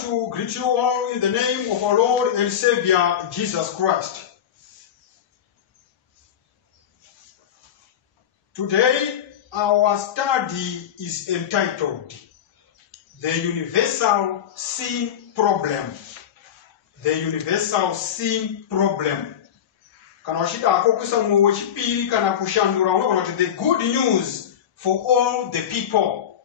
want to greet you all in the name of our Lord and Savior, Jesus Christ. Today, our study is entitled, The Universal Sin Problem. The Universal Sin Problem. The good news for all the people.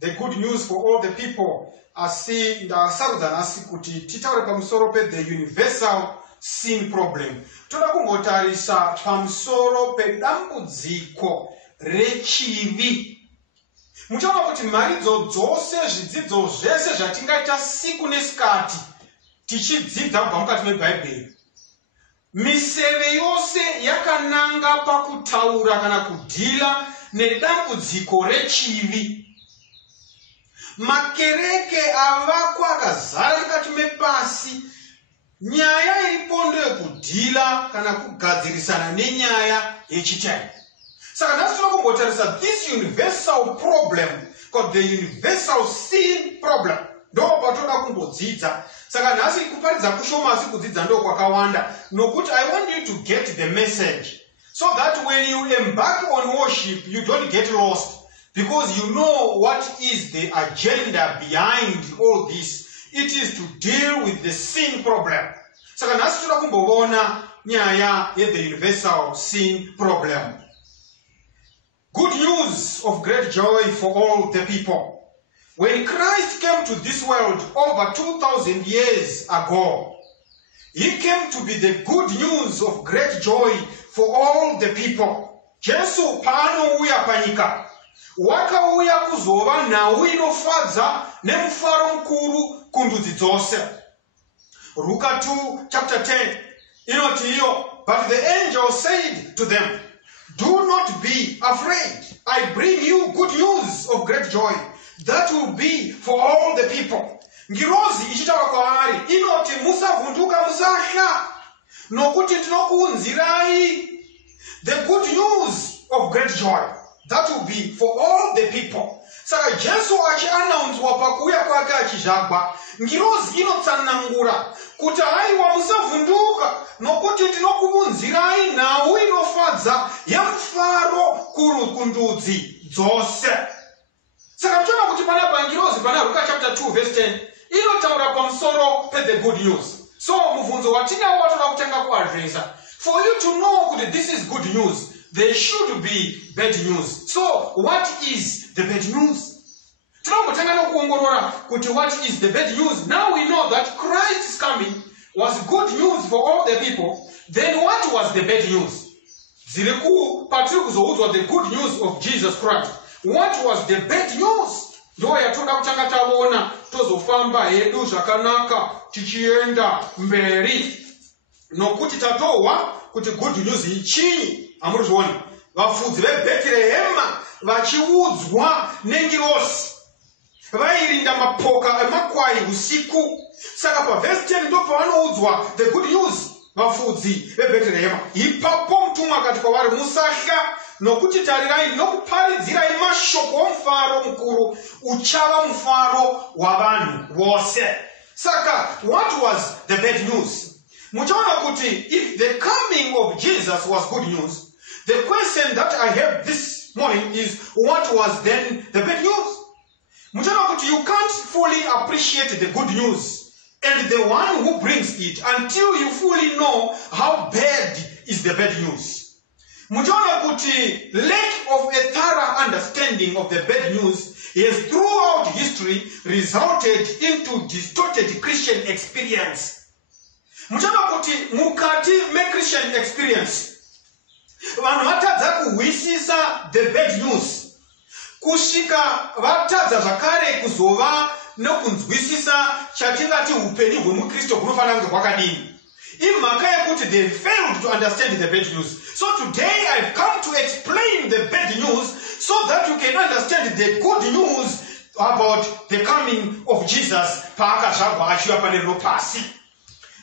The good news for all the people. Asi ndasarudza nasi kuti titaure pamusoro the universal sin problem. Toda kungotarisa pamusoro pedambudziko rechivi. Muchaona kuti maridzo dzose zvidzidzo zvese zvatingaita siku nesikati tichidzidza kubva mukati meBhaibheri. Miseve yose yakananga pakutaura kana kudhila nedambudziko rechivi. Makereke avakwa akazara mukati mepasi. Nyaya iripo ndeyekudhila kana kugadzirisana nenyaya yechitani. Saka nhasi tinokumbotarisa this universal problem called the universal sin problem. Ndo patoda kumbodzidza. Saka nhasi kuparidza kushoma asi kudzidza ndo kwakawanda. Nokuti I want you to get the message so that when you embark on worship you don't get lost. Because you know what is the agenda behind all this. It is to deal with the sin problem. Saka nhasi toda kumbobona nyaya the universal sin problem. Good news of great joy for all the people. When Christ came to this world over 2,000 years ago, he came to be the good news of great joy for all the people. Jesu paanouya panyika. Wakauya kuzova nhau inofadza nemufaro mukuru kundudzi dzose. Luka 2 chapter 10 inoti iyo, but the angel said to them, do not be afraid. I bring you good news of great joy that will be for all the people. Ngirozi ichitaura kwavari inoti musavhunduka musahla nokuti ndinokuunzirai the good news of great joy that will be for all the people. Saka Jesu achiannouncewa pakuuya kwake achizvagwa, ngirozi inotsanangura kuti haiwa musavhunduka nokuti ndinokuunzirai nhau inofadza yemufaro kundudzi dzose. Saka mchona kuti panapa ngirozi pana Luka chapter 2 verse 10 inotaura pamusoro the good news. So mubvunzo watinawo watoda kutanga kuadresa. For you to know that this is good news, there should be bad news. So, what is the bad news? What is the bad news? Now we know that Christ's coming was good news for all the people. Then what was the bad news? The good news of Jesus Christ. What was the bad news? Tozofamba hedu zvakanaka tichienda mberi. Nokuti tatowa kuti good news ichinyi amuruzvoni. Vafudzi veBheterehema vachiudzwa nengirosi. Vairinda mapoka emakwai usiku. Saka paverse 10 ndo pavanoudzwa the good news vafudzi veBheterehema. Ipapo mutumwa akati kwavari musahla nokuti tarirai ndinokuparidzirai mashoko omufaro mukuru uchava mufaro wavanhu vose. Saka what was the bad news? Muchaona kuti if the coming of Jesus was good news, the question that I have this morning is what was then the bad news? Muchaona kuti you can't fully appreciate the good news and the one who brings it until you fully know how bad is the bad news. Muchaona kuti lack of a thorough understanding of the bad news has throughout history resulted into distorted Christian experience. Muchaona kuti mukati me-Christian experience vanhu vatadza kuhwisisa the bad news kusvika vatadza zvakare kuzova nekunzwisisa chatingati upenyu hwemukristu hunofanira kunge hwakadini. Imhaka yekuti they failed to understand the bad news. So today I've come to explain the bad news so that you can understand the good news about the coming of Jesus paakazvarwa achiuya pane rino pasi.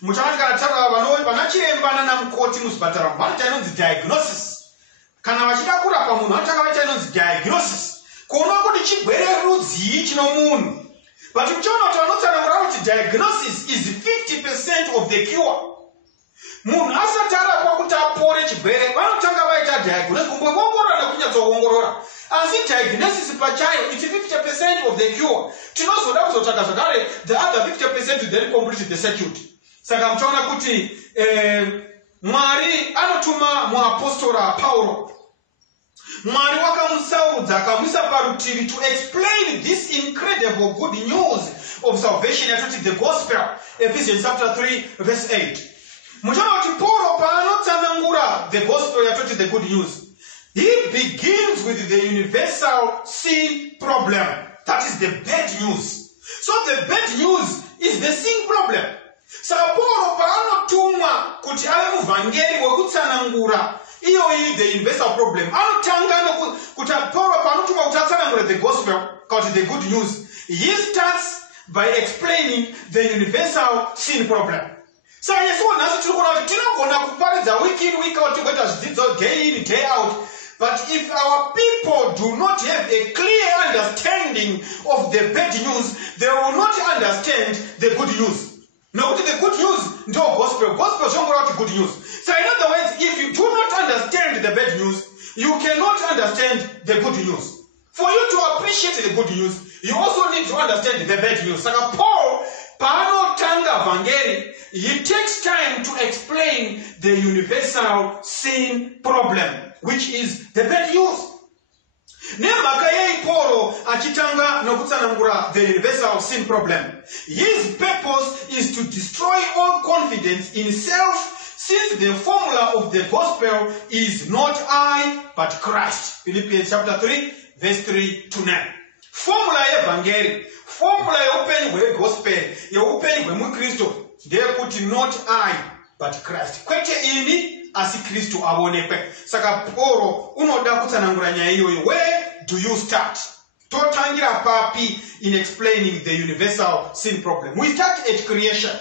Muchaona kana taura vanachirembana namukoti muzvipatara vanoita inonzi diagnosis. Kana vachida kurapa munhu vanotanga vaita inonzi diagnosis. Kuona kuti chigwere rudzii chino munhu. But muchaona kuti vanotsanangura kuti diagnosis is 50% of the cure. Munhu asati arapwa kuti apore chigwere vanotanga vaita diagnosis kumboongorora nekunyatsoongorora. Asi diagnosis pachayo it's 50% of the cure. Tinozoda kuzotsvaga zvakare the other 50% then complete the circuit. Saka muchaona kuti Mwari anotuma muapostora Paulo. Mwari wakamusaudza akamuisa parutivi to explain this incredible good news of salvation yatoti the gospel. Ephesians chapter 3 verse 8. Muchaona kuti Paulo paanotsanangura the gospel yatoti the good news, he begins with the universal sin problem. That is the bad news. So the bad news is the sin problem. Saka Paulo paanotumwa kuti ave muvhangeri wekutsanangura iyoyi the universal problem, anotanga kuti Paulo paanotumwa kuti atsanangura the gospel called the good news, he starts by explaining the universal sin problem. Saka yesuwo nhasi tiri kuona kuti tinogona kuparidza week in week out tigoita zvidzidzo day in day out, but if our people do not have a clear understanding of the bad news, they will not understand the good news. Now, the good news, no gospel. Gospel is not good news. So, in other words, if you do not understand the bad news, you cannot understand the good news. For you to appreciate the good news, you also need to understand the bad news. So, Paul, Pano Tanga Vangeli, he takes time to explain the universal sin problem, which is the bad news. Nemaka Paulo achitanga nokutsanangura the universal sin problem. His purpose is to destroy all confidence in self, since the formula of the gospel is not I, but Christ. Philippians chapter 3, verse 3 to 9. Formula evangeli, formula open way gospel, open way mu Kristo. They put not I, but Christ. Kwete ini asi Kristo awonekwe. Saka Paulo unoda kutsanangura nyaya iyoyo. Where do you start? Totangira papi in explaining the universal sin problem. We start at creation.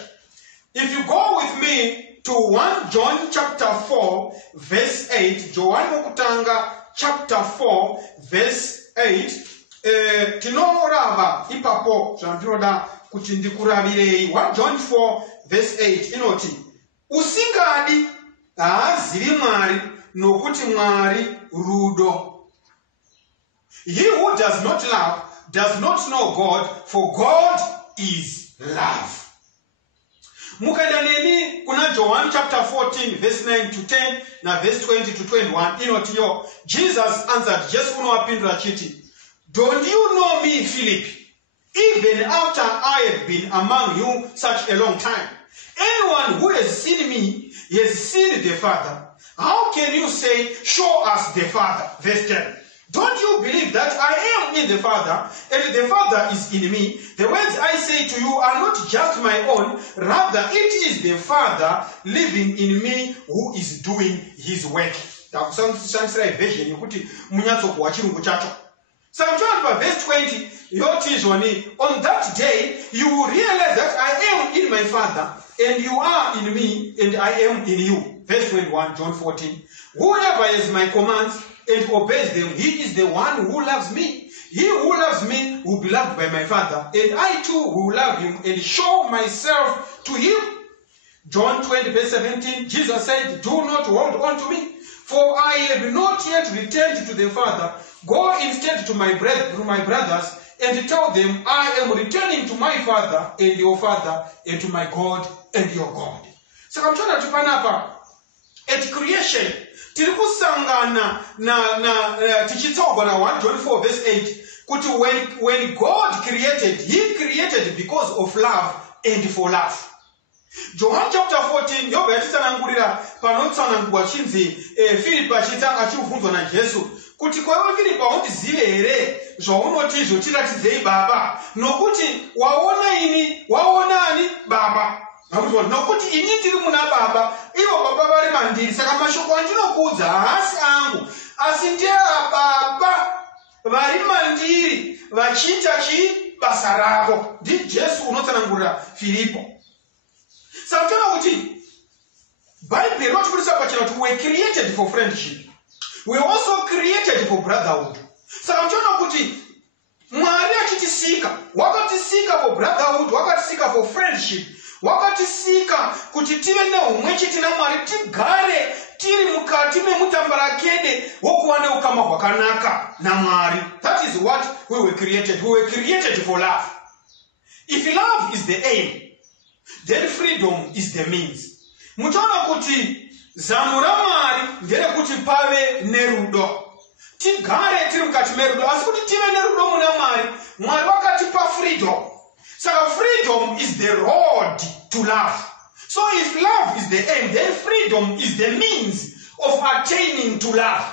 If you go with me to 1 John chapter 4 verse 8, John Mokutanga chapter 4 verse 8, tinorava ipapo zvandinoda kuti ndikuravirei. 1 John 4 verse 8 inoti, usingadi haazivi Mwari nokuti Mwari rudo. He who does not love does not know God, for God is love. Mukadaneni kuna John chapter 14 verse 9 to 10 na verse 20 to 21 inotiyo, Jesus answered, Jesus unowapindura chiti, don't you know me, Philip, even after I have been among you such a long time? Anyone who has seen me has seen the Father. How can you say, show us the Father? Verse 10. Don't you believe that I am in the Father, and the Father is in me? The words I say to you are not just my own, rather it is the Father living in me who is doing his work. Takushandisira version yokuti munyatsokuwa chirungu chacho. Sometimes verse 20, yotizwani, on that day you will realize that I am in my Father, and you are in me, and I am in you. Verse 21, John 14. Whoever has my commands and obeys them, he is the one who loves me. He who loves me will be loved by my Father, and I too will love him and show myself to him. John 20 verse 17, Jesus said, do not hold on to me, for I have not yet returned to the Father. Go instead to my brothers and tell them, I am returning to my Father and your Father, and to my God and your God. So I'm trying to panapa at creation. Tirikusangana tichitsogona 1 John 4 verse 8. Kuti when God created, he created because of love and for love. John chapter 14, yoba yatitsanangurira panotsanangurwa chinzi Philip achibvunzwa na Jesu kuti kwaiwe Philip aundizive here zvaunotizvo tiratidzei Baba, nokuti waona ini waonani Baba. Nokuti ini tiri muna Baba, ivo Baba vari mandiri. Saka mashoko andinokuudza haasi angu, asi ndeaBaba vari mandiri vachiita basa ravo. Jesu unotsanangurira Filipo. Saka tinoona kuti Bible rinotibudisa pachena kuti we created for friendship, we also created for brotherhood. Saka tinoona kuti Mwari achitisika, wakatisika for brotherhood, wakatisika for friendship. friendship wakatisika kuti tive neumwe chete naMwari tigare tiri mukati memutambarakede wokuwana ukama hwakanaka naMwari. That is what we were created. We were created for love. If love is the aim, then freedom is the means. Muchaona kuti zano raMwari ndere kuti pave nerudo. Tigare tiri mukati merudo, asi kuti tive nerudo muna Mwari. Mwari wakatipa freedom. So freedom is the road to love. So if love is the aim, then freedom is the means of attaining to love.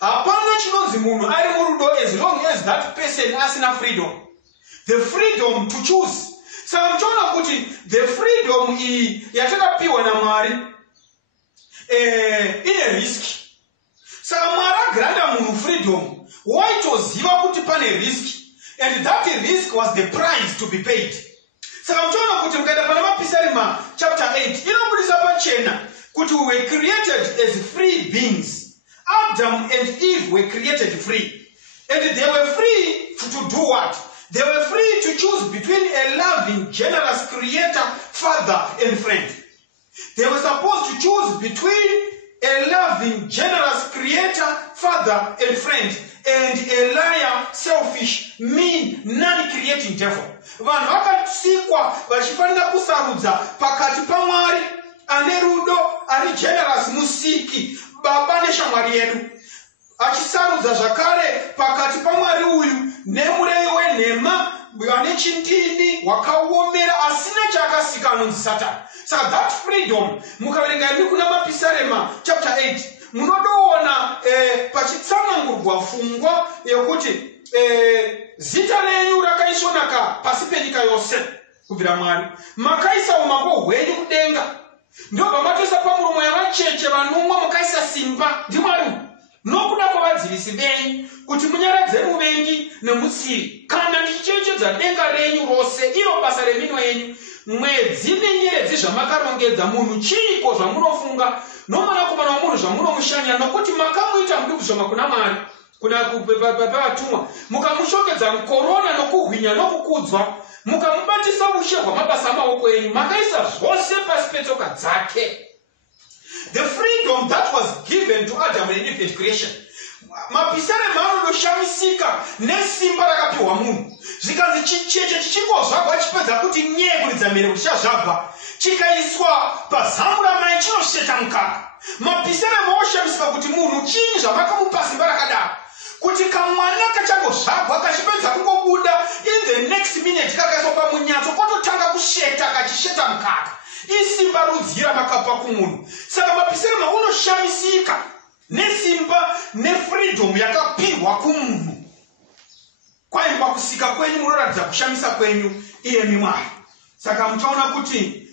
Apana chinonzi munhu ari murudo as long as that person asina freedom. The freedom to choose. Saka muchaona kuti the freedom yatakapiwa naMwari ine risk. Saka Mwari agranda munhu freedom waitoziva kuti pane risk, and that risk was the price to be paid. Saka muchaona kuti mukaenda pana Mapisarema chapter 8 inobudisa pachena kuti we were created as free beings. Adam and Eve were created free, and they were free to do what? They were free to choose between a loving, generous creator, father, and friend. They were supposed to choose between a loving, generous creator, father, and friend, and a liar, selfish, mean, non-creating devil. Vanhu vakasikwa vachifanira kusarudza pakati paMwari ane rudo, ari generous, musiki, baba neshamwari yedu. Achisarudza zvakare pakati paMwari uyu nemurevi wenhema ane chindini wakaomera asina chaakasika anonzi Satani. Saka that freedom mukaverenga imi kuna Mapisarema chapter 8 munodoona pachitsanangurwa pfungwa yekuti zita renyu rakaisvonaka pasi penyika yose kubvira Mwari. Makaisa umambo hwenyu kudenga, ndobva matoisa pamuromo yavacheche vanomwa mukaisa simba ndiMwari nokuda kwavadzivisi venyu kuti munyaradze muvengi nemutsiri kana ndichicherechedza denga renyu rose iro basa remino yenyu. Mwedzi nenyeredzi zvamakarongedza, munhu chiiko zvamunofunga nomwanakomana womunhu zvamunomushanya, nokuti makamuita mudikuzvoma kuna Mwari kuna pavatumwa, mukamushongedza korona nokuhwinya nokukudzwa, mukamubatisa ushe hwamabasa amaoko enyu, makaisa zvose pasi petsoka dzake. The freedom that was given to Adam and Eve at creation. Mapisarema anoshamisika nesimba rakapiwa munhu. Zvikanzi chicheche chichingozvagwa chipedza kuti nye kuridza mhere kuti chazvagwa, chikaiswa pazamu ramai chinosheta mukaka. Mapisarema oshamisika kuti munhu chinyi zvamakamupa simba rakadaro, kuti kamwana kachangozvagwa kachipedza kungobuda in the next minute kakaiswa pamunyatso kototanga kusheta kachisheta mukaka. Isimba rudzira makapa kumunhu. Saka Mapisarema unoshamisika nesimba nefreedom yakapirwa kumunhu. Kwai pakusika kwenyu munoratidza kushamisa kwenyu iyemi Mwari. Saka muchaona kuti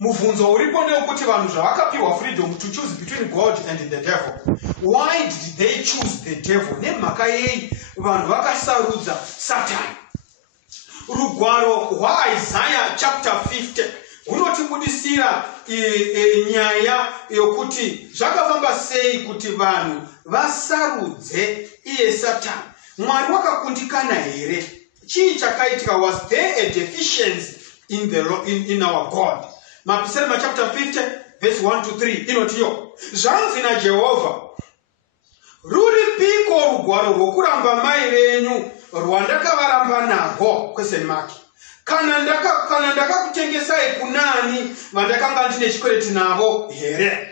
mubvunzo uripo ndewekuti vanhu zvavakapirwa freedom to choose between God and the devil. Why did they choose the devil? Nemhaka yei vanhu vakasarudza Satani. Rugwaro rwaIsaiah chapter 50 unotibudisira nyaya yokuti zvakafamba sei kuti vanhu vasarudze iye Satani. Mwari wakakundikana here? Chii chakaitika? Was there a deficiency in our God? Mapisarema chapter 50 verse 1 to 3 inotiyo zvanzi naJehovha, ruripiko rugwaro rwokuramba mai venyu rwandakavaramba narwo? Question mark. Kana ndakakutengesai kunani vandakanga ndine chikwereti navo here?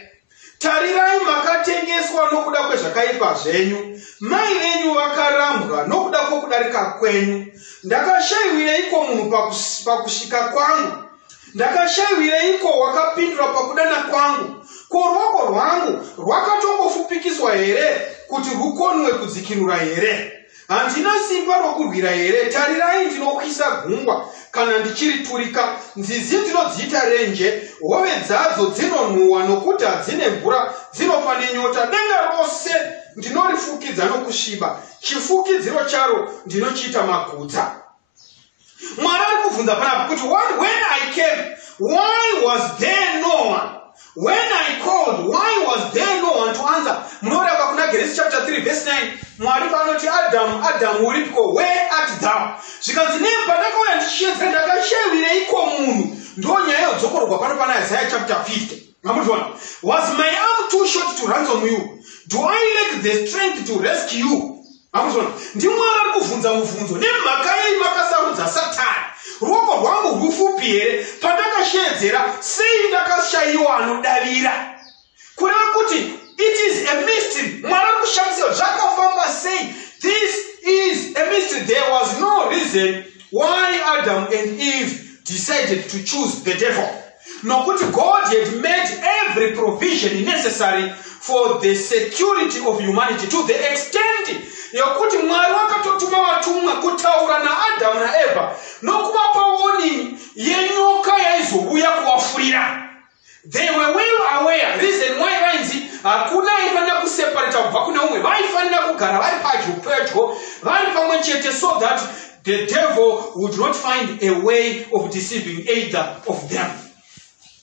Tarirai, makatengeswa nokuda kwezvakaipa zvenyu. Mai venyu vakarambwa nokuda kwokudarika kwenyu. Ndakashayiwireiko munhu pakusvika kwangu? Ndakashayiwireiko wakapindura pakudana kwangu? Ko ruoko rwangu rwakatongofupikiswa here kuti rukonwe kudzikinura here? Handina simba rokurwira here? Tarirai, ndinokwisa gungwa kana ndichiriturika. Nzizi ndinodziita renje, hove dzadzo dzinonhuhwa nokuti hadzine mvura, dzinofa nenyota. Denga rose ndinorifukidza nokusviba, chifukidziro charo ndinochiita magutsa. Mwari ari kubvunza panapa kuti when I came, why was there no one? When I called, why was there no one to answer? Munoona kuna Genesis chapter 3 verse 9. Mwari panoti Adam uripiko, where art thou? Zvikanzi nepandakauya ndichiedza ndakashayiwireiko munhu? Ndo dzokorogwa pano pana Isaiah chapter 50. Was my arm too short to ransom you? Do I lack the strength to rescue you? Ndimwari ari kuvhunza mubvunzo nemhaka yei makasarudza Satani. Ruoko rwangu rufupi here pandakashedzera sei ndakashayiwa anodavira. Kureva kuti it is a mystery. Mwari ari kushamisa zvakafamba sei. This is a mystery. There was no reason why Adam and Eve decided to choose the devil. Nokuti God had made every provision necessary for the security of humanity to the extent yokuti Mwari wakatotuma vatumwa kutaura naAdamu naEva nokuvapa warning yenyoka yaizouya kuvafurira. They were well aware. Reason why vainzi hakuna aifanira kuseparata kubva kune umwe, vaifanira kugara vari pedyo vari pamwe chete, so that the devil would not find a way of deceiving either of them.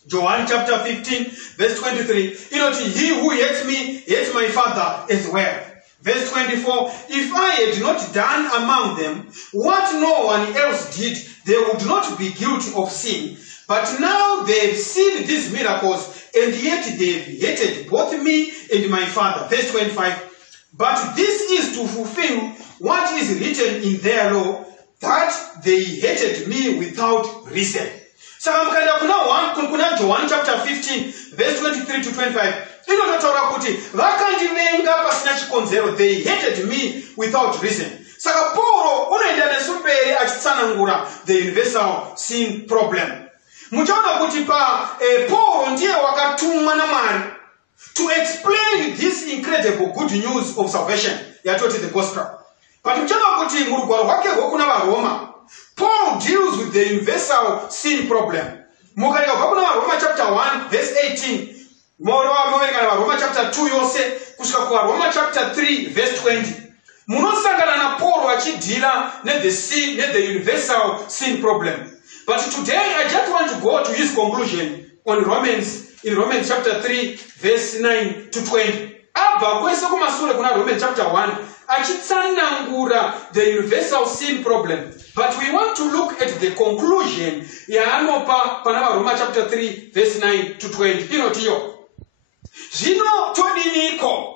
John chapter 15 verse 23. He who hates me hates my Father as well. Verse 24. If I had not done among them what no one else did, they would not be guilty of sin. But now they've seen these miracles, and yet they've hated both me and my Father. Verse 25. But this is to fulfill what is written in their law, that they hated me without reason. Saka mukaenda kuna John chapter 15 verse 23 to 25. Inotaura kuti vakandivenga pasina chikonzero. They hated me without reason. Saka Paul unoenda nesuperi achitsanangura the universal sin problem. Muchaona kuti Paul ndiye wakatumwa naMwari to explain this incredible good news of salvation yatoti the gospel. But muchaona kuti murugwaro rwake rwokuna vaRoma, Paul deals with the universal sin problem. Mukaenda kuna Roma chapter 1 verse 18. Roma chapter 2 yose kusvika kuRoma chapter 3 verse 20. Munosangana na Paul achidhira the universal sin problem. But today I just want to go to his conclusion on in Romans chapter 3 verse 9 to 20. Abba kwese kumashure kuna Romans chapter 1 achitsanangura the universal sin problem. But we want to look at the conclusion yaanopa pana Roma chapter 3 verse 9 to 20. Inotiyo. Zvino todiniko?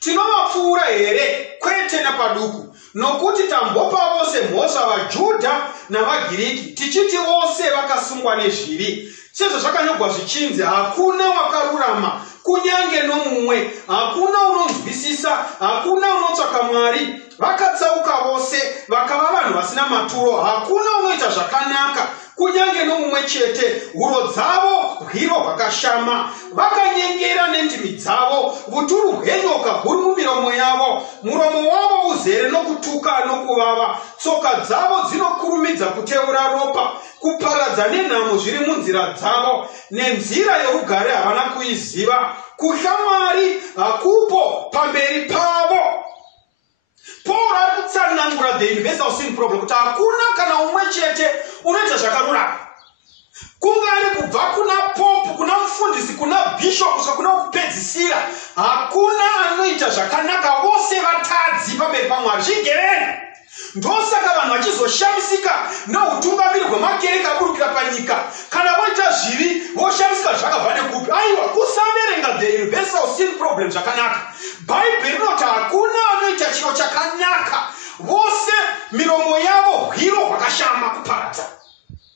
Tinovapfuura here kwete napaduku, nokuti tambopa vose mhosva vaJudha navaGiriki, tichiti vose vakasungwa nezvivi. Sezvo zvakanyorwa zvichinzi, hakuna wakarurama kunyange nomumwe, hakuna unonzwisisa, hakuna unotsvaka Mwari. Vakatsauka vose vakava vanhu vasina maturo, hakuna unoita zvakanaka kunyange nomumwe chete. Huro dzavo rwiro rwakashama, vakanyengera nendimi dzavo, uturu hwenyoka huri mumiromo yavo. Muromo wavo uzere nokutuka nokuvava, tsoka dzavo dzinokurumidza kuteura ropa, kuparadza nenhamo zviri munzira dzavo. Nenzira yorugare havana kuiziva, kutya Mwari hakupo pamberi pavo. Paul ari kutsanangura the universal sin problem kuti hakuna kana umwe chete unoita zvakarurama. Kungari kubva kuna pope, kuna mufundisi, kuna bishop, kusvika kuna kupedzisira, hakuna anoita zvakanaka, vose vatadzi pamberi paMwari, zvigevenga. Ndosaka vanhu vachizoshamisika neutungamiri hwemakereke aburukira panyika. Kana voita zvivi voshamisika zvakabva nekupi. Aiwa, kusaverenga the universal sin problem zvakanaka. Bhaibheri rinoti hakuna anoita chiro chakanaka, vose miromo yavo rwiro rwakashama kuparadza.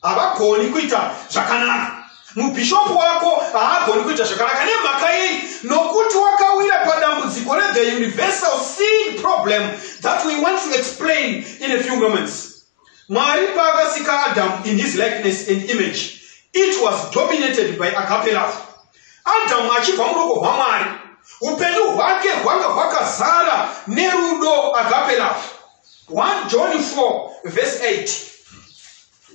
Havagoni kuita zvakanaka. Mubhishopu wako haagoni kuita zvakanaka. Nemhaka yei? Nokuti wakawira padambudziko the universal sin problem that we want to explain in a few moments. Mwari paakasika Adam in his likeness and image, it was dominated by agape love. Adam achibva muruoko rwaMwari, upenyu hwake hwanga hwakazara nerudo, agape love. 1 John 4 verse 8.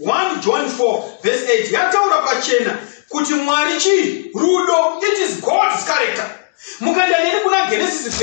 1 John 4 verse 8. Yataura pachena kuti Mwari chi rudo, it is God's character. Mukaenda neni kuna Genesis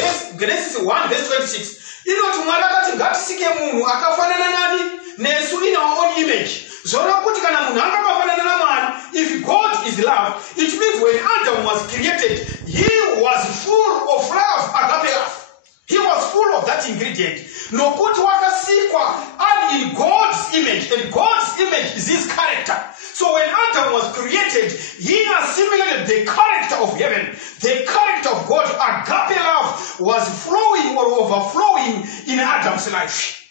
1 verse 26. Inoti Mwari akati ngatisike munhu akafanana nani nesu in our own image. Zvona kuti kana munhu akafanana naMwari, if God is love, it means when Adam was created, he was full of love, agape love. He was full of that ingredient. Nokuti wakasikwa and in God's image, and God's image is his character. So when Adam was created, he assimilated the character of heaven, the character of God. Agape love was flowing or overflowing in Adam's life.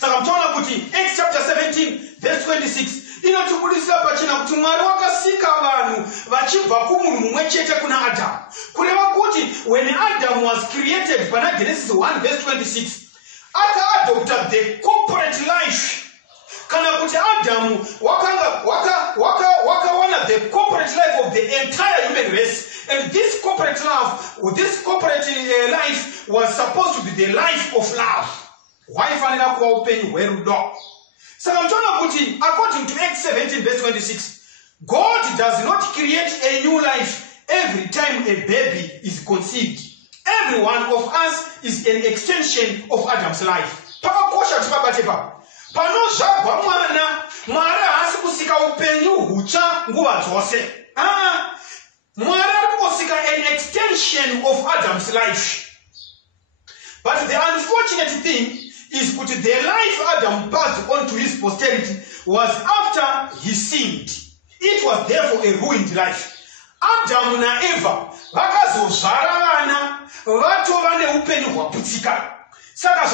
Saka mtaona kuti Acts chapter 17 verse 26 inotibudisa pachina kuti Mwari wakasika vanhu vachibva kumunhu mumwe chete kuna Adamu. Kureva kuti when Adam was created pana Genesis 1 verse 26 aka-adopta the corporate life. Kana kuti Adamu wakawana the corporate life of the entire human race. And this corporate love, or this corporate life was supposed to be the life of love. Why fanira kuwa upenyu hwerudo? Saka mtaona kuti according to Acts 17 verse 26, God does not create a new life every time a baby is conceived. Every one of us is an extension of Adam's life. Pakakosha tikabate pa. Panozvagwa mwana, Mwari haasi kusika upenyu hutsva nguva dzose. Mwari ari kusika an extension of Adam's life. But the unfortunate thing is that the life Adam passed on to his posterity was after he sinned. It was therefore a ruined life. Adam na Eva vakazozvara vana vatova neupenyu hwaputsika. Saka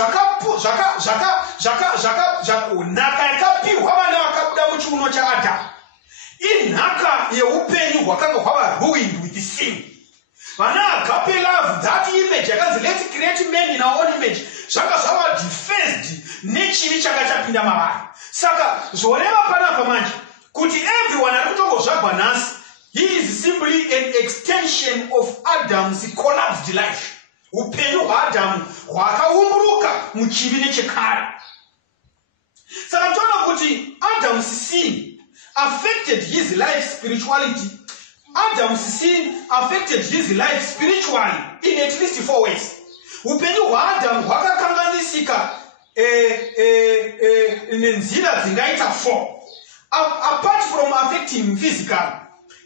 nhaka yakapiwa vana vakabuda muchiuno chaAdamu inhaka yeupenyu hwakanga hwava ruined with sin. Vana agape love, that image yakanzi let's create men in our own image, zvanga zvava defaced nechivi changa chapinda mavari. Saka zvoreva panapa manje kuti everyone ari kutongozvagwa nhasi, he is simply an extension of Adam's collapsed life. Upenyu hwaAdamu hwakaumburuka muchivi nechekare. Saka toona kuti Adam's sin affected his life spirituality. Adam's sin affected his life spiritually in at least 4 ways. Upenyu hwaAdamu hwakakanganisika nenzira dzingaita 4. Apart from affecting him physically,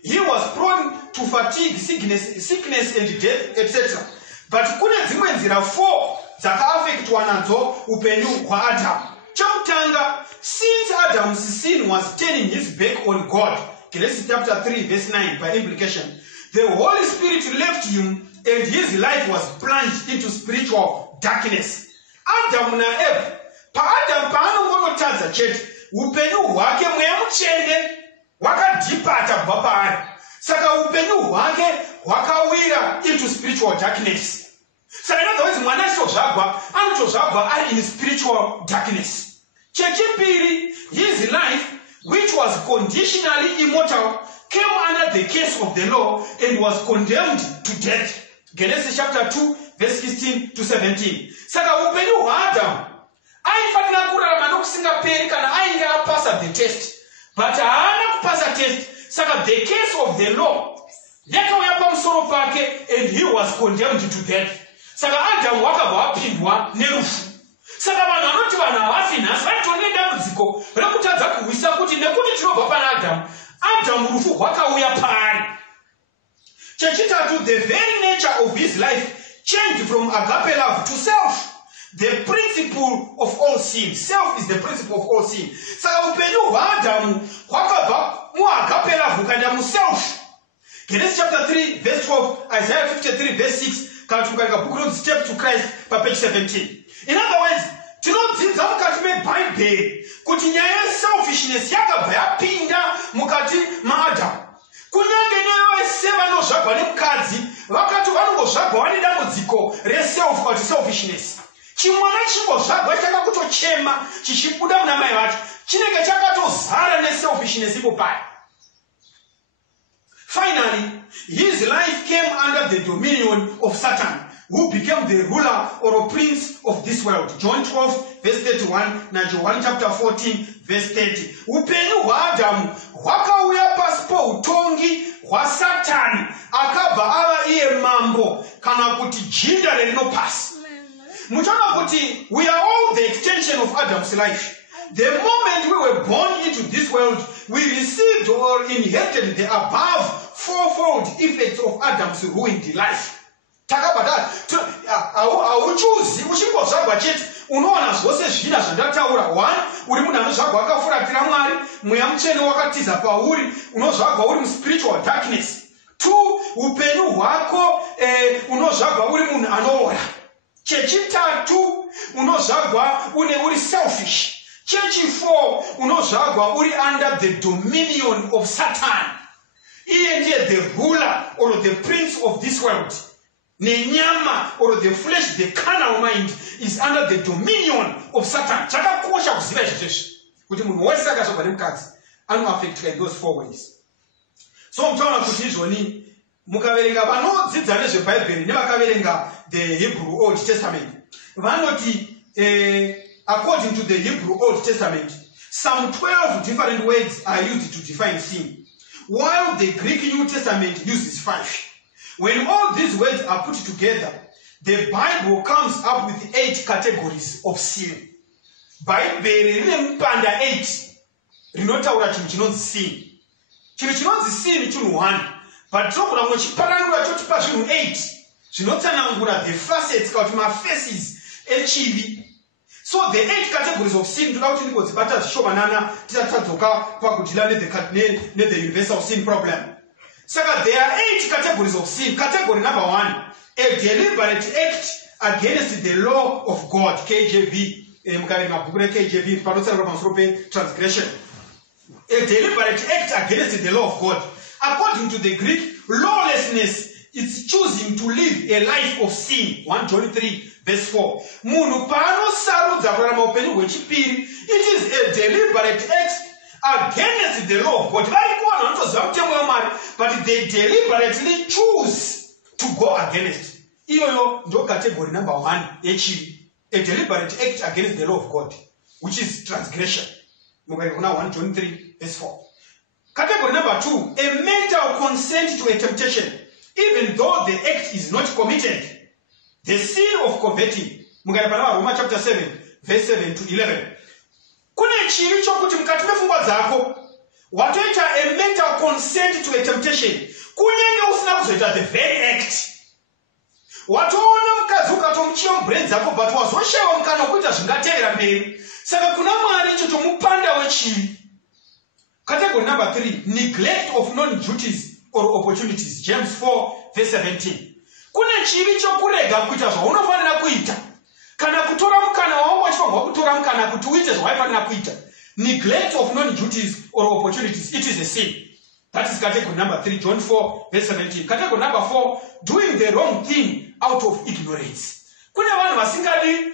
he was prone to fatigue, sickness and death, etc. But kune dzimwe nzira 4 dzakaaffectwa nadzo upenyu hwaAdamu. Chokutanga, since Adam's sin was turning his back on God, Genesis chapter 3 verse 9 by implication, the Holy Spirit left him and his life was plunged into spiritual darkness. Adam na Eve, pa-Adam paanongonotadza chete, upenyu hwake mweya mutsvene hwakadhipata kubva paari. Saka upenyu hwake hwakawira into spiritual darkness. Saka in other words, mwana achitozvagwa anotozvagwa ari in spiritual darkness. Chechipiri, his life, which was conditionally immortal, came under the curse of the law and was condemned to death. Genesis chapter 2 verse 16 to 17. Saka upenyu hwaAdamu aifanira kurarama nokusingaperi kana ainge apasa the test, but haana kupasa test. Saka the case of the law yakauya pamusoro pake and he was condemned to death. Saka Adamu wakabva apindwa nerufu. Saka vanhu vanoti vanhu havafi nhasi vatori nedambudziko rekutadza kuwisa kuti nekuti tinobva pana Adamu rufu rwakauya paari. Chechitatu, the very nature of his life changed from agape love to self, the principle of all sin. Self is the principle of all sin. Saka upenyu hwaAdamu hwakabva muagape love hukaenda muself. Genesis chapter 3 verse 12, Isaiah 53 verse 6, kana tukaika book of Step to Christ pa page 17. In other words, tinodzidza mukati mebhaibheri kuti nyaya yeselfishness yakabva yapinda mukati maAdamu. Kunyange nevese vanozvagwa nemukadzi vakati vanongozvagwa vane dambudziko reself or selfishness. Chimwana chingozvagwa chakakutochema chichibuda muna mai vacho chinenge chakatozara neselfishness ipo paya. Finally, his life came under the dominion of Satan, who became the ruler or prince of this world. John 12 verse 31 na John chapter 14 verse 30. Upenyu hwaAdamu hwakauya pasi poutongi hwaSatani akabva ava iye mambo kana kuti jinda rerinopasi. Muchaona kuti we are all the extension of Adam's life. The moment we were born into this world, we received or inherited the above fourfold effects of Adam's ruined life. Takabata, auchuzi uchingozvagwa chete unoona zvose zvina zvandataura. 1 uri munhu anozvagwa akafuratira Mwari, mweya mutsvene wakatiza pauri, unozvagwa uri muspiritual darkness. 2 upenyu hwako unozvagwa uri munhu anoora. Chechitatu unozvagwa uri selfish. Chechi4 unozvagwa uri under the dominion of Satan. Iye ndiye the ruler or the prince of this world. Nenyama or the flesh, the carnal mind is under the dominion of Satan. Chakakosha kuziva izvozvo kuti munhu wese akazvarwa nemukadzi anoaffected in those 4 ways. So mtaona kuti izvoni mukaverenga vanodzidza nezvebhaibheri nevakaverenga the Hebrew Old Testament vanoti according to the Hebrew Old Testament, some 12 different words are used to define sin, while the Greek New Testament uses 5. When all these words are put together, the Bible comes up with 8 categories of sin. Bible rine mpanda 8 rinotaura chinhu chinonzi sin. Chinhu chinonzi sin chinhu 1, but tokura muchiparanura chotipa zvinhu 8 zvinotsanangura the facets kana kuti mafaces echivi. So the 8 categories of sin toda kuti ndingodzibata zvishomanana tisatadzoka pakudhila the universal sin problem. Saka there are 8 categories of sin. Category number 1, a deliberate act against the law of God. KJV, KJV, transgression. A deliberate act against the law of God. According to the Greek, lawlessness is choosing to live a life of sin. 1 John 3 verse 4. Munhu paanosarudza kurarama upenyu hwechipiri, it is a deliberate act against the law of God. Vari kuwana vanotoziva mutemo waMwari, but they deliberately choose to go against. Iyoyo ndo category number 1 yechivi. A deliberate act against the law of God, which is transgression. Mukaona 1 John 3 verse 4. Category number 2, a mental consent to a temptation, even though the act is not committed. The sin of coveting. Mukaona Romans chapter 7 verse 7 to 11. Kune chivi chokuti mukati mepfungwa dzako watoita a mental consent to a temptation, kunyenge usina kuzoita the very act. Watoona mukadzi ukatomuchiya mubrain dzako, but wazoshayiwa mukana wekuita zvingatevera mberi. Saka kuna Mwari chotomupanda wechivi. Category number 3, neglect of non-duties or opportunities. James 4 verse 17. Kune chivi chokurega kuita zvaunofanira kuita, kana kutora mukana wako wachifanirwa kutora mukana kuti uite zvawaifanira kuita. Neglect of non-duties or opportunities, it is a sin. That is category number 3, John 4 verse 17. Category number 4, doing the wrong thing out of ignorance. Kune vanhu vasingadi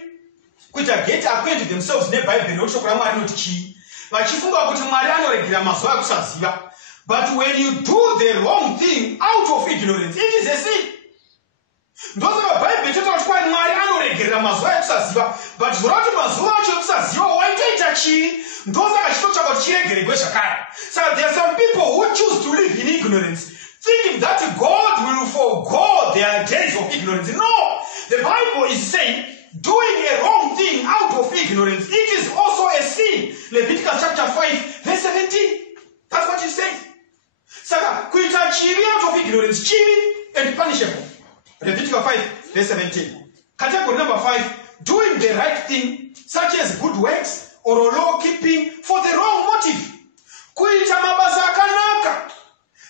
kuita get acquainted themselves neBhayibheri nokushoko raMwari rinoti chii, vachifunga kuti Mwari anoregera mazuva ekusaziva. But when you do the wrong thing out of ignorance, it is a sin. Ndosaka Bhayibheri chotaura kuti Mwari anoregerera mazuva ekusaziva, but zvorati mazuva acho ekusaziva waitoita chii, ndosaka chitotsvaka kuti chiregeregwe zvakare. Saka there are some people who choose to live in ignorance, thinking that God will forgo their days of ignorance. No, the Bible is saying doing a wrong thing out of ignorance, it is also a sin. Leviticus chapter 5 verse 17. That's what it says. Saka kuita chivi out of ignorance, chivi and punishable. Leviticus 5 verse 17. Category number 5, doing the right thing, such as good works or law keeping, for the wrong motive. Kuita mabasa akanaka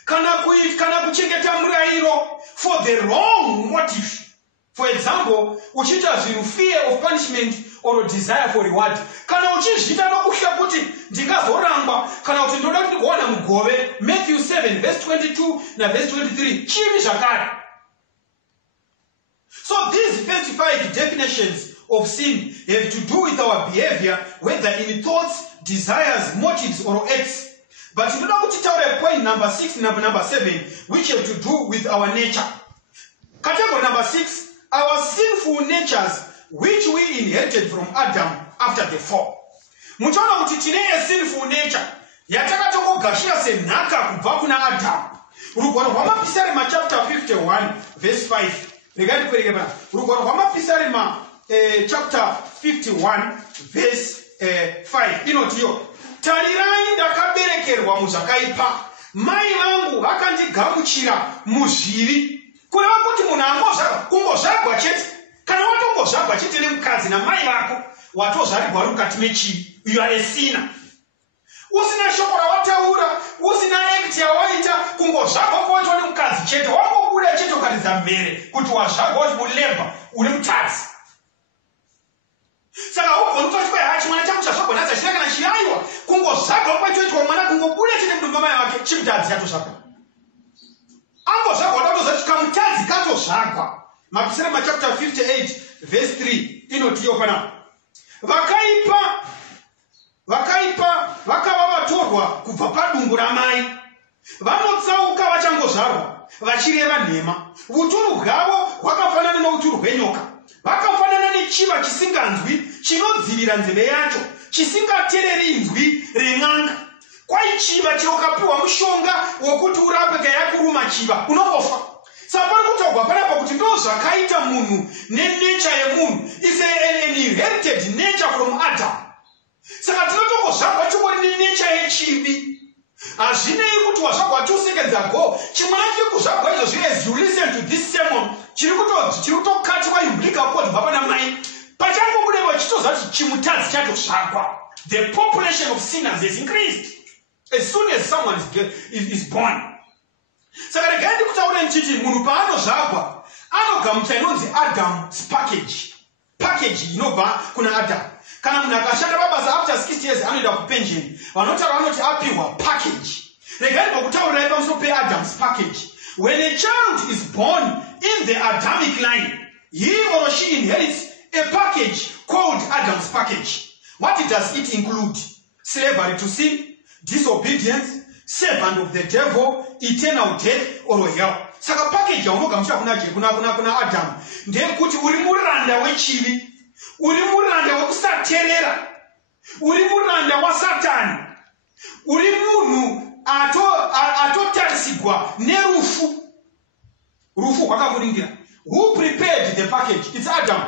kana kuchengeta murayiro for the wrong motive. For example, uchiita zvinhu fear of punishment or desire for reward. Kana uchizvita nokushya kuti ndingazorangwa kana kuti ndoda kuti ndigowana mugove. Matthew 7 verse 22 na verse 23. Chivi zvakare. So these first 5 definitions of sin have to do with our behavior, whether in thoughts, desires, motives, or acts. But you know what tell point number 6, number 7, which have to do with our nature. Category number 6, our sinful natures, which we inherited from Adam after the fall. Muchaona kuti tine a sinful nature yatakatongogashira senhaka kubva kuna Adam. Rugwaro rwamapisarema chapter 51 verse 5. Regai ndikuerenge pana. Rugwaro rwamapisarema chapter 51 verse 5. Inotiyo, tarirai ndakaberekerwa muzvakaipa, mai vangu vakandigamuchira muzvivi. Kureva kuti munhu angozvarwa kungozvarwa chete, kana watongozvarwa chete nemukadzi namai vako, watozvarirwa uri mukati mechivi. You are a sinner. Usina shoko rawataura, usina act yawaita, kungozvagwa kwacho ni mukadzi chete, wangobuda chete ukaridza mhere kuti wazvagwa kuti mulemba uri mutadzi. Saka ugoni kutoti kwai chimwana changu chazvagwa nhasi achina kana chiyaiwa, kungozvagwa kwachoitwa mwana kungobuda chete kuti mumba mai wake chimutadzi chatozvagwa. Angozvagwa ndatozati kamutadzi katozvagwa. Mapisirema chapter 58 verse 3 inotiyo pana. Vakaipa vakava vatorwa kubva padumbu ramai. Vanotsauka vachangozvarwa vachireva nhema. Uturu hwavo hwakafanana nouturu hwenyoka. Vakafanana nechiva chisinganzwi chinodzivira nzeve yacho, chisingatereri inzwi ren'anga. Kwai chiva chinokapiwa mushonga wokuti urape yakuruma chiva unongofa. Saka kutaurwa panapa kuti ndo zvakaita munhu nenature yemunhu. Is an inherited nature from Adam. Saka tinotongozvagwa chingori nenature yechivi. Hazvinei kuti wazvagwa 2 seconds ago. Chimwana chiri kuzvagwa izvozvi as you listen to this sermon, chiri kutokati kwaumbilical cord baba namai. Pachangobudepo chitoziva kuti chimutadzi chatozvagwa. The population of sinners has increased as soon as someone is born. Saka regai ndikutaura ndichiti munhu paanozvagwa anogamuchira inonzi Adam's package. Package inobva kuna Adam. Kana munhu akashanda mabasa after 60 years anoenda kupension, vanotaura vanoti apiwa package. Regai ndikutaurirai pamusoro peAdam's package. When a child is born in the Adamic line, he or she inherits a package called Adam's package. What does it include? Slavery to sin, disobedience, servant of the devil, eternal death or hell. Saka package yaunogamuchira kuna Adam ndeyekuti uri muranda wechivi, uri muranda wekusateerera, uri muranda waSatani, uri munhu atotarisigwa nerufu. Rufu rwakamuringira. Who prepared the package? It's Adam.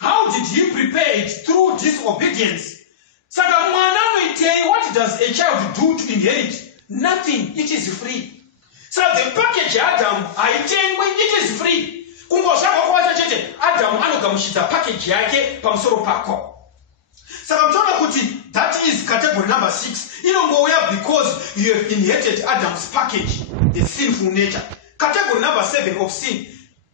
How did he prepare it? Through disobedience. Saka mwana anoitei, what does a child do to inherit? Nothing. It is free. So the package Adam haitengwi, it is free. Kungozvagwa kwacho chete Adam anogamuchidza package yake pamusoro pako. Saka mtaona kuti that is category number 6. Inongouya because you have inherited Adam's package, the sinful nature. Category number 7 of sin.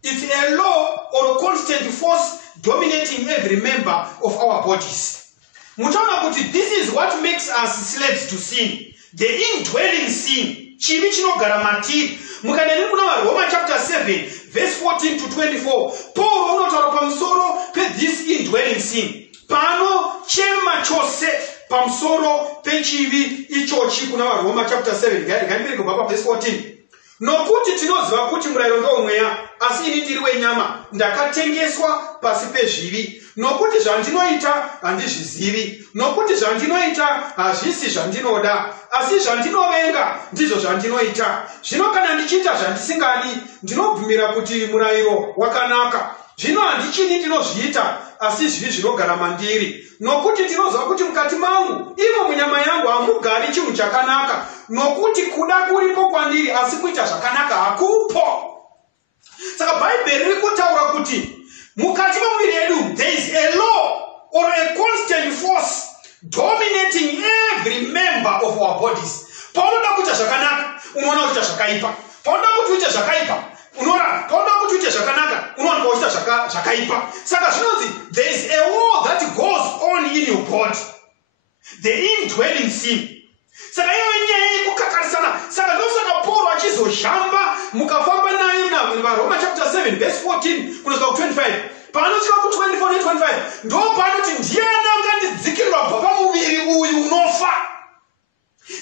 It's a law or a constant force dominating every member of our bodies. Mutaona kuti this is what makes us slaves to sin. The indwelling sin. Chivi chinogara matiri. Mukaneni kuna Roma chapter 7 verse 14 to 24. Paul unotaura pamusoro this indwelling sin. Pano chema chose pamusoro pechivi ichochi kuna Roma chapter 7 gari kubva verse 14. Nokuti tinoziva kuti murayiro ndomweya, asi ini ndiri wenyama, ndakatengeswa pasi pezvivi. Nokuti zvandinoita handizvizivi, nokuti zvandinoita hazvisi zvandinoda, asi zvandinovenga ndizvo zvandinoita. Zvino kana ndichiita zvandisingadi, ndinobvumira kuti murayiro wakanaka. Zvino handichini ndinozviita, asi zvivi zvinogara mandiri. Nokuti ndinoziva kuti mukati mangu, imo munyama yangu hamugari chinhu chakanaka. Nokuti kuda kuripo kwandiri, asi kuita zvakanaka hakupo. Saka Bhaibheri riri kutaura kuti mukati memuviri yedu there is a law or a constant force dominating every member of our bodies. Paunoda kuita zvakanaka, unoona kuita zvakaipa. Paunoda kuti uite zvakaipa, unoona. Paunoda kuti uite zvakanaka, unoona kuita zvakaipa. Saka zvinonzi there is a war that goes on in your body, the indwelling sin. Saka iyo nyaya yekukakarisana. Saka ndosaka Paul achizozhamba mukafamba naye naRoma chapter 7 verse 14 kunosvika ku 25. Panosvika ku 24 ne 25 ndo panoti ndiani angandidzikirira kubva pamuviri uyu unofa?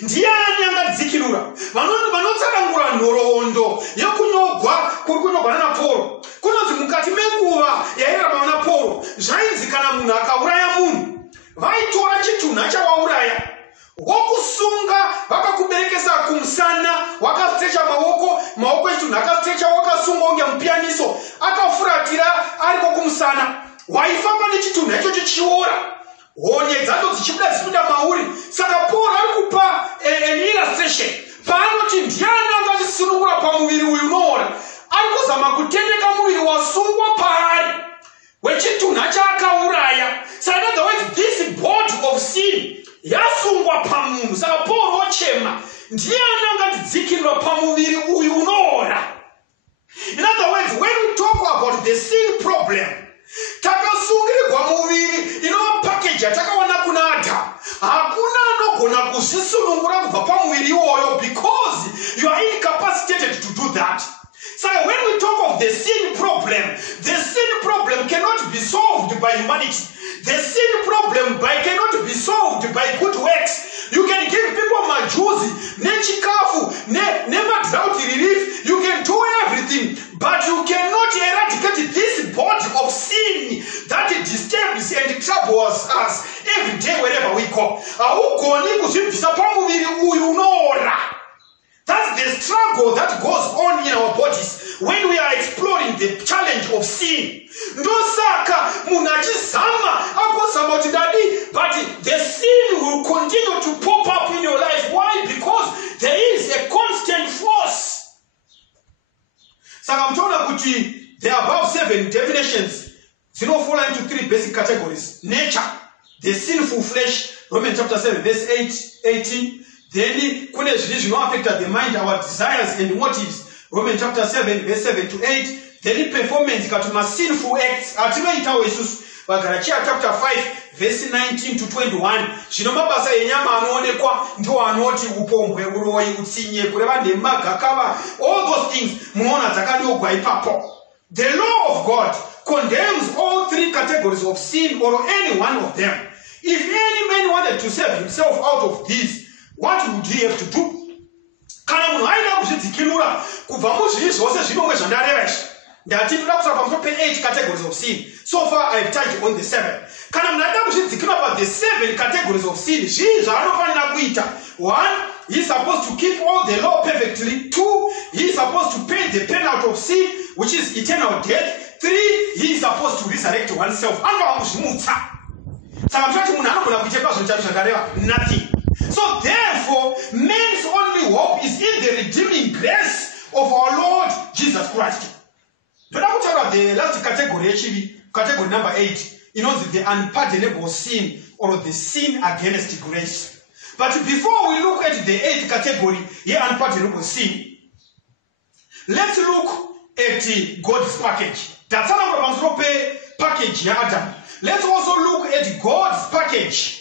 Ndiani angadzikirira? Vanotsanangura nhoroondo yekunyogwa kuri kunyogwa naPaul. Kunonzi mukati menguva yairarama naPaul, zvainzi kana munhu akauraya munhu, vaitora chitunha chawauraya wokusunga, vakakuberekesa kumusana, wakastrecha maoko echitunhu akastrecha, wakasunga unge mupiyaniso, akafuratira ariko kumusana. Waifamba nechitunhu ichocho chichiora, honye dzacho dzichibuda dzichipinda mauri. Saka Paul ari kupa an illustration paanoti ndiani angachisunungura pamuviri uyu unoora. Ari kuzama kutendeka muviri wasungwa paari wechitunha chaakauraya. Saka otherwise yasungwa pamunhu. Saka Paul ochema, ndiani angatidzikirira pamuviri uyu unoora? In other words, when we talk about the sin problem, takasungirirwa muviri inova package yatakaona kuna Adam. Hakuna anogona kuzvisunungura kubva pamuviri iwoyo because you are incapacitated to do that. So when we talk of the sin problem cannot be solved by humanity. The sin problem cannot be solved by good works. You can give people majuzi, nechikafu, drought relief. You can do everything, but you cannot eradicate this body of sin that disturbs and troubles us every day wherever we go. That's the struggle that goes on in our bodies when we are exploring the challenge of sin. But the sin will continue to pop up in your life. Why? Because there is a constant force. So I'm talking about the above 7 definitions. Fall into 3 basic categories. Nature, the sinful flesh, Romans chapter 7, verse 18. Then, affect the mind, our desires and motives. Romans chapter 7, verse 7 to 8. Then, performance, sinful acts. Galatians chapter 5, verse 19 to 21. All those things. The law of God condemns all 3 categories of sin or any one of them. If any man wanted to save himself out of these, what would he have to do? There are 8 categories of sin. So far, I've touched on the 7. About the 7 categories of sin. 1, he is supposed to keep all the law perfectly. 2, he is supposed to pay the penalty of sin, which is eternal death. 3, he is supposed to resurrect oneself. Nothing. So therefore, man's only hope is in the redeeming grace of our Lord Jesus Christ. The last category, actually, category number 8, the unpardonable sin or the sin against grace. But before we look at the 8th category, unpardonable sin, let's look at God's package. That's another package, Adam. Let's also look at God's package.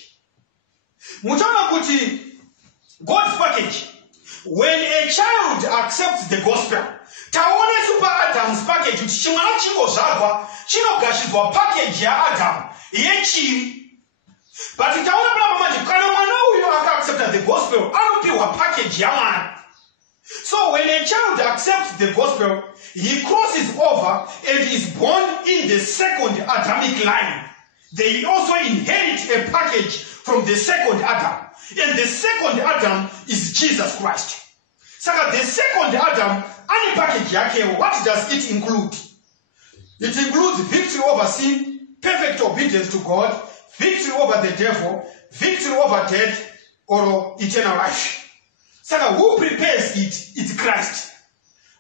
God's package. When a child accepts the gospel, taone super Adam's package, chimwana chingozvarwa chinogashirwa package yaAdam yechiri. But taone pana pamanje kana mwana uyu akaaccepta the gospel anopiwa package yamwana. So when a child accepts the gospel, he crosses over and is born in the second Adamic line. They also inherit a package from the second Adam. And the second Adam is Jesus Christ. So the second Adam, any package yake, what does it include? It includes victory over sin, perfect obedience to God, victory over the devil, victory over death, or eternal life. So who prepares it? It's Christ.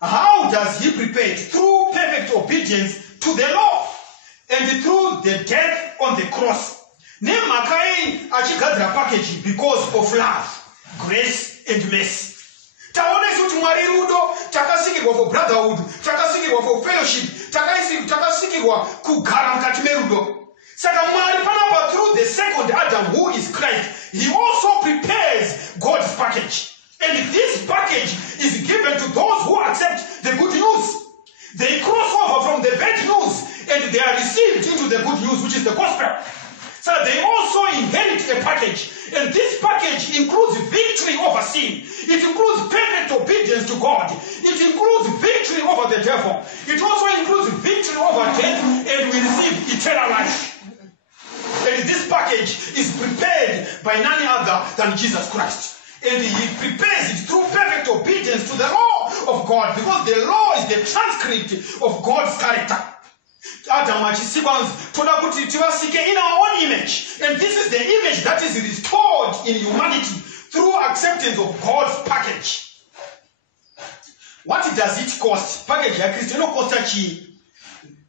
How does he prepare it? Through perfect obedience to the law and through the death on the cross. Nemakai achigadzira package because of love, grace and mercy. Taone kuti Mwari rudo, takasikirwa for brotherhood, takasikirwa for fellowship, takasikirwa kugara mukati merudo. Saka Mwari panapa through the second Adam who is Christ, he also prepares God's package. And this package is given to those who accept the good news. They cross over from the bad news and they are received into the good news, which is the gospel. So they also inherit a package. And this package includes victory over sin. It includes perfect obedience to God. It includes victory over the devil. It also includes victory over death, and we receive eternal life. And this package is prepared by none other than Jesus Christ. And he prepares it through perfect obedience to the law of God, because the law is the transcript of God's character. Adam achisikwa toda kuti tivasike in our own image, and this is the image that is restored in humanity through acceptance of God's package. What does it cost? Package ya Kristo inokosta chi?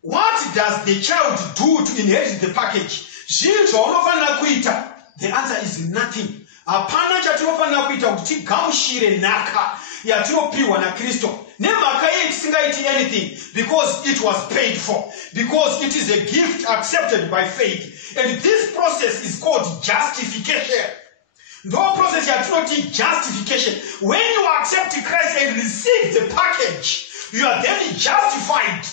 What does the child do to inherit the package? Zvinhu zvaunofanira kuita The answer is nothing. Hapana chatinofanira kuita kuti tigamushire nhaka yatinopiwa naKristu. Nemhaka yei tisingaiti anything, because it was paid for, because it is a gift accepted by faith. And this process is called justification. The whole process yatinoti justification. When you accept Christ and receive the package, you are then justified.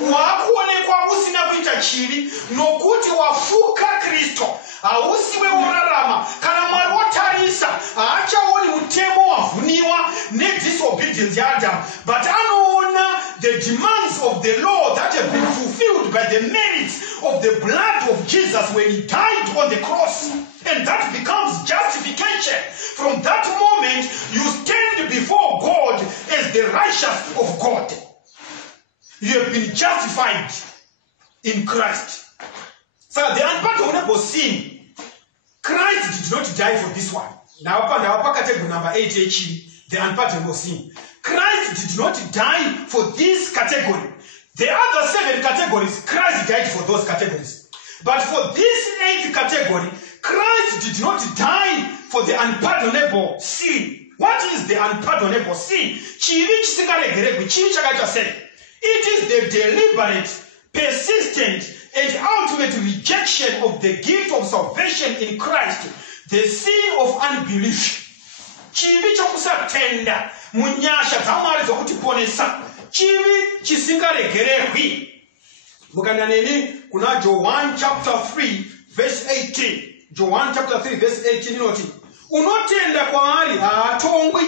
Wakuonekwa usina kuita chivi nokuti wafuka Kristo. Hausiwe urarama kana Mwari wotarisa haachaoni mutemo wavhuniwa nedisobedience yaAdamu, but anoona the demands of the law that have been fulfilled by the merits of the blood of Jesus when he died on the cross. And that becomes justification. From that moment, you stand before God as the righteous of God. You have been justified in Christ. So the unpardonable sin, Christ did not die for this one. Now, category number 8, the unpardonable sin. Christ did not die for this category. The other 7 categories, Christ died for those categories. But for this 8th category, Christ did not die for the unpardonable sin. What is the unpardonable sin? It is the deliberate, persistent, and ultimate rejection of the gift of salvation in Christ, the sin of unbelief. Chivi chokusatenda munyasha dzaMwari dzokutiponesa, chivi chisingaregererwi. Mukandaneni kuna John chapter 3 verse 18. John chapter 3 verse 18 inoti, unotenda kwaari haatongwi,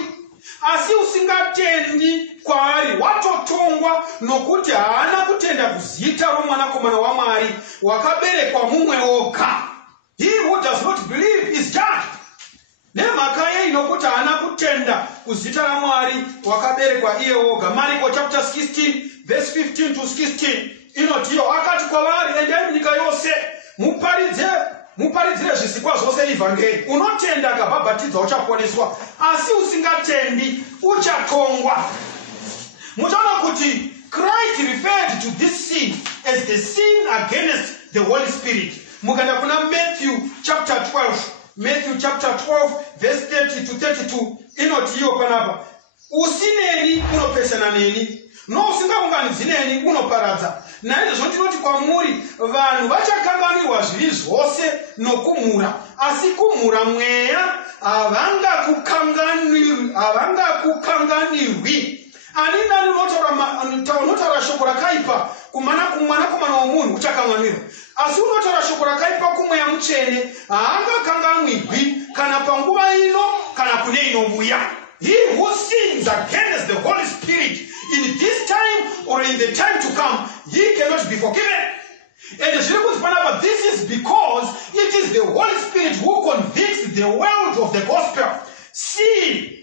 asi usingatendi kwaari watotongwa, nokuti haana kutenda kuzita romwanakomana waMwari wakaberekwa mumwe oga. He who does not believe is judged. Nemhaka yei nokuti haana kutenda kuzita raMwari wakaberekwa iye oga. Marko chapter 16 verse 15 to 16 inotiyo akati kwavari, endai munyika yose muparidzire zvisikwa zvose ivhangeri. Unotenda akabhabhatidza uchaponeswa, asi usingatendi uchatongwa. Muchaona kuti Christ referred to this sin as the sin against the Holy Spirit. Mukanda kuna Matthew chapter 12 verse 30 to 32 inotiyo panapa, usineni unopesana neni, no usingaunganidzi neni unoparadza. Naizvozvo ndinoti kwamuri, vanhu vachakanganirwa zvivi zvose nokumhura, asi kumhura mweya havangakukanganirwi. Ani nani unotaura shoko rakaipa kumwanakomana womunhu uchakanganirwa, asi unotaura shoko rakaipa kumweya mutsvene haangakanganwirwi kana panguva ino kana kune inouya. He who sins against the Holy Spirit in this time or in the time to come, he cannot be forgiven. And this is because it is the Holy Spirit who convicts the world of the gospel, sin,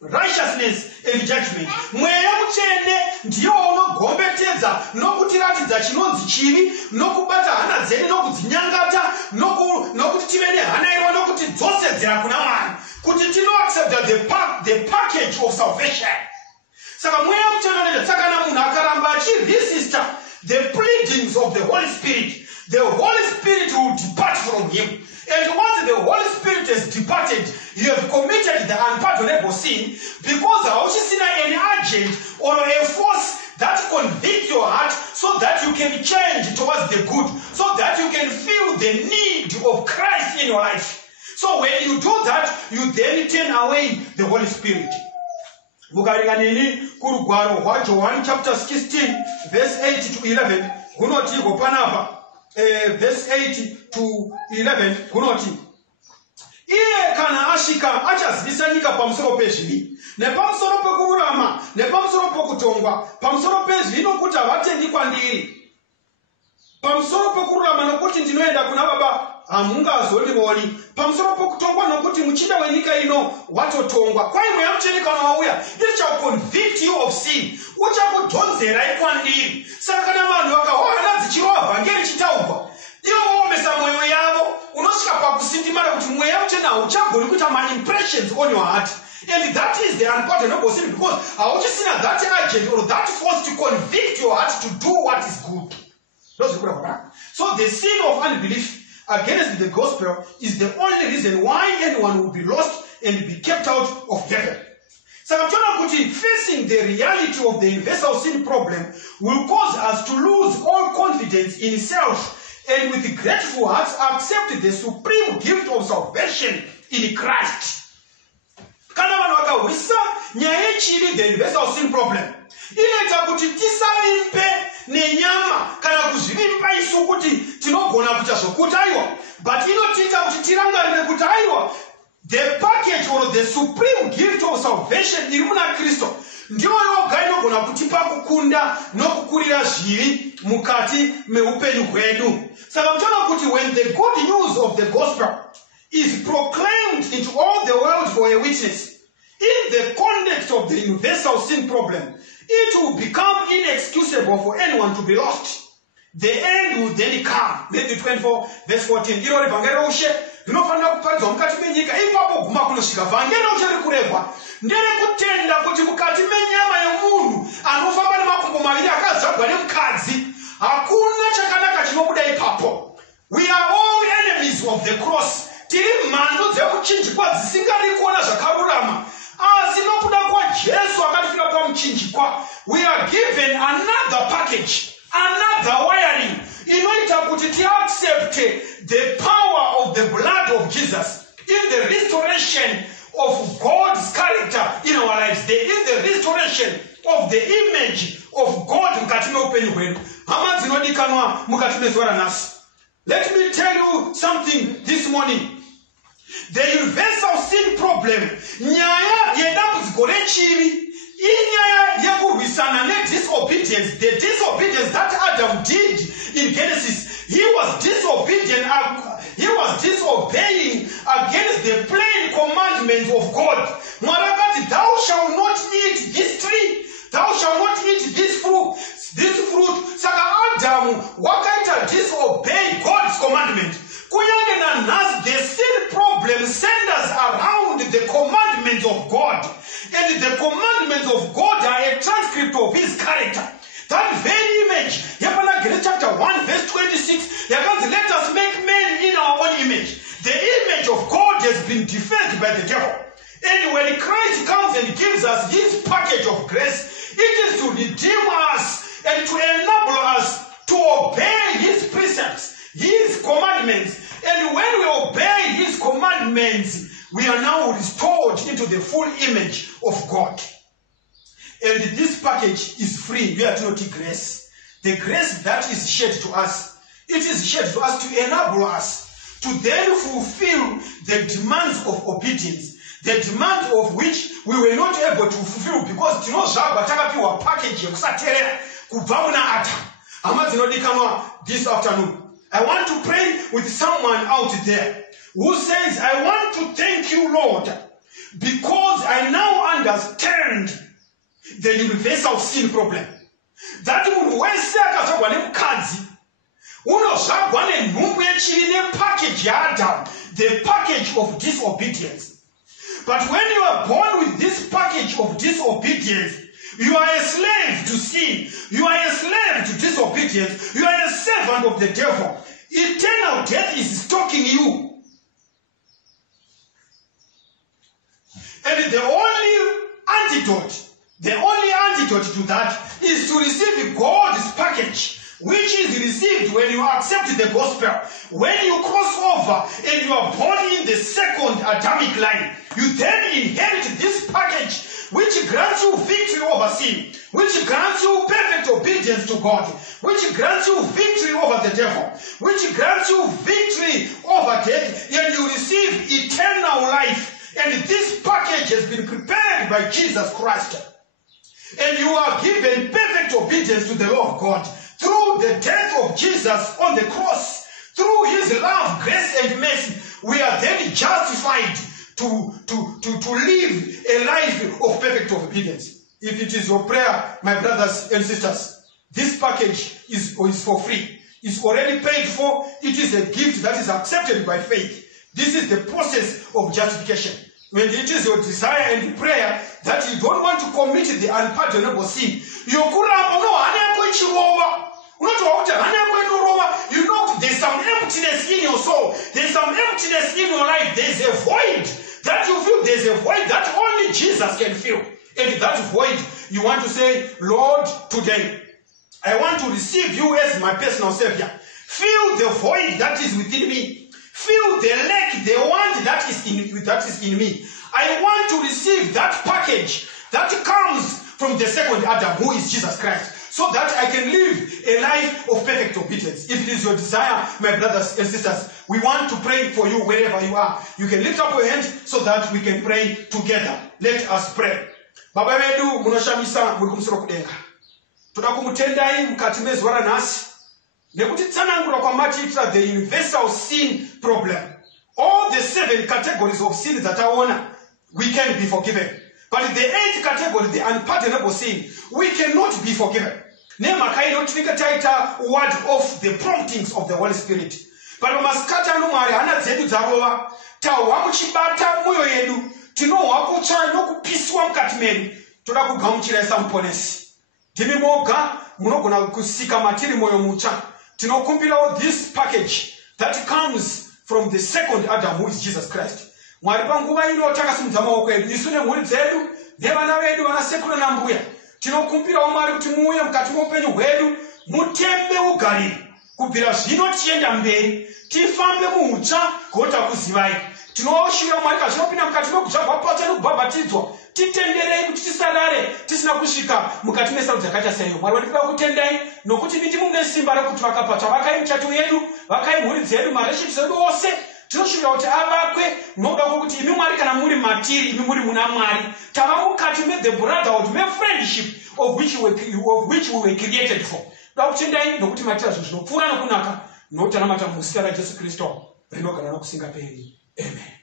righteousness, and judgment. Mweya mutsvene ndiyo unogombetedza nokutiratidza chinonzi chivi, nokubata hana dzedu, nokudzinyangata, nokuti tive nehana iro, nokuti dzosedzera kuna Mwari, kuti tinoaccept the package of salvation. Saka mweya mutsvene, saka munhu akaramba achiresista the pleadings of the Holy Spirit, the Holy Spirit will depart from him. And once the Holy Spirit has departed, you have committed the unpardonable sin, because hauchisina any agent or a force that convicts your heart so that you can change towards the good, so that you can feel the need of Christ in your life. So when you do that, you then turn away the Holy Spirit. Mukaringanini kurugwaro rwa John chapter 16 verse 8 to 11 kunoti panapa verse 8 to 11 kunoti, iye kana asvika achazivisa nyika pamusoro pezvivi nepamusoro pekururama nepamusoro pekutongwa, pamusoro pezvivi nokuti havatendi kwandiri, pamusoro pekururama nokuti ndinoenda kuna Baba hamungazondioni, pamusoro pekutongwa nokuti muchinda wenyika ino watotongwa. Kwai mweya mutsvene kana wauya, it shall convict you of sin, uchakudhonzerai kwandiri. Saka kana vanhu vakawana dzichirova vhangeri chitaurwa, ivo voomesa mwoyo yavo, unosvika pakusindimara kuti mweya mutsvene hauchagoni kuita impressions on your heart. And that is the unpardonable sin, because hauchisina that agent or that force to convict your heart to do what is good. So the sin of unbelief against the gospel is the only reason why anyone will be lost and be kept out of heaven. So facing the reality of the universal sin problem will cause us to lose all confidence in self and with grateful hearts accept the supreme gift of salvation in Christ. Kana vanhu vakahwisa nyaya yechivi the universal sin problem inoita kuti tisaimbe nenyama kana kuzvivimba isu kuti tinogona kuita zvokuti aiwa, but inotiita kuti tirangarire kuti aiwa the package or the supreme gift of salvation iri muna Kristo ndiyo yoga inogona kutipa kukunda nokukurira zvivi mukati meupenyu hwedu. Saka mutaona kuti when the good news of the gospel is proclaimed into all the world for a witness in the context of the universal sin problem, it will become inexcusable for anyone to be lost. The end will then come. Matthew 24 verse 14. Iro ribhangero ushe rinofanira kuparidzwa mukati menyika, ipapo guma kunosvika. Vhangero ushe riri kurehwa nderekutenda kuti mukati menyama yemunhu anofamba nemakumbo maviri akazadzwa nemukadzi hakuna chakanaka chinobuda ipapo. We are all enemies of the cross. Tiri mhando dzekuchinjikwa dzisingadi kuona zvakarurama. Asi nokuda kwaJesu akatifira pamuchinjikwa, we are given another package, another wiring inoita kuti tiaccept the power of the blood of Jesus in the restoration of God's character in our lives, in the restoration of the image of God mukati meupenyu hwedu. Hama dzinodikanwa mukati mezuva ranhasi. Let me tell you something this morning. The universal sin problem, nyaya yedambudziko rechivi, inyaya yekurwisana nedisobedience. The disobedience that Adam did in Genesis, he was disobedient. He was disobeying against the plain commandments of God. Mwarakati, thou shalt not eat this tree. Thou shalt not eat this fruit. Saka Adam wakaita disobey God's commandment. Kunyange na nhasi, the sin problem centers around the commandments of God. And the commandments of God are a transcript of his character. That very image, Genesis chapter 1 verse 26, let us make men in our own image. The image of God has been defaced by the devil. And when Christ comes and gives us his package of grace, it is to redeem us and to enable us to obey his precepts, his commandments. And when we obey his commandments, we are now restored into the full image of God. And this package is free. We are to not grace. The grace that is shared to us, it is shared to us to enable us to then fulfill the demands of obedience, the demands of which we were not able to fulfill because tinozvagwa package yekusateerera kubva muna Adam. Hama dzinodikanwa this afternoon, I want to pray with someone out there who says, I want to thank you, Lord, because I now understand the universal sin problem. That munhu wese akazvarwa nemukadzi unozvarwa nenhumbu yechivi nepackage yaAdam, the package of disobedience. But when you are born with this package of disobedience, you are a slave to sin. You are a slave to disobedience. You are a servant of the devil. Eternal death is stalking you. And the only antidote to that is to receive God's package, which is received when you accept the gospel. When you cross over and you are born in the second Adamic line, you then inherit this package which grants you victory over sin, which grants you perfect obedience to God, which grants you victory over the devil, which grants you victory over death, and you receive eternal life. And this package has been prepared by Jesus Christ. And you are given perfect obedience to the law of God through the death of Jesus on the cross. Through his love, grace, and mercy, we are then justified to live a life of perfect obedience. If it is your prayer, my brothers and sisters, this package is for free. It's already paid for. It is a gift that is accepted by faith. This is the process of justification. When it is your desire and prayer that you don't want to commit the unpardonable sin, You know there's some emptiness in your soul. There's some emptiness in your life. There's a void that you feel. There's a void that only Jesus can fill. And that void, you want to say, Lord, today, I want to receive you as my personal Savior. Fill the void that is within me. Fill the lack, the want that is in me. I want to receive that package that comes from the second Adam, who is Jesus Christ, so that I can live a life of perfect obedience. If it is your desire, my brothers and sisters, we want to pray for you wherever you are. You can lift up your hand so that we can pray together. Let us pray. Baba vedu munoshamisa muri kumusoro kudenga. Toda kumutendai mukati mezuva ranhasi nekuti tsanangura kwamatiitira the universal sin problem. All the 7 categories of sin that I want, we can be forgiven. But the 8th category, the unpardonable sin, we cannot be forgiven. Nemakai not taita word of the promptings of the Holy Spirit. But we must cut no mari hana zedu dzarova tawa muchibata moyo yedu tinohwa kucha nokupiswa mukati medu toda kugamuchira samuponesi. Timi moga munogona kusika matiri moyo mucha. Tinokumbira this package that comes from the second Adam, who is Jesus Christ. Mwari panguva ino takasimudza maoko edu isu nemhuri dzedu nevana vedu vanasekuru nambuya tinokumbira Mwari kuti muuye mukati muupenyu hwedu mutembe ugariri kubvira zvino tichienda mberi tifambe muutsva gota kuzivai. Tinoshira Mwari kazvinopinda mukati mekudzvarwa pacha nekubhabhatidzwa titenderei kuti tisadare tisina kusvika mukati mesaru dzakaita saiyo. Mwari vanotida kutendai nokuti nditi mune simba rekuti vakapatsva vakai michato yedu vakai mhuri dzedu mareshipsi edu ose tinoshuva kuti avakwe nokuda kwokuti imi Mwari kana muri matiri imi muri muna Mwari tava mukati the brotherhood friendship of which we were created for. Toda kutendai nokuti matira zvinhu zvinopfuura nokunaka nokuti anamata muzita raJesu Kristu rinogara nokusingaperi. Amen.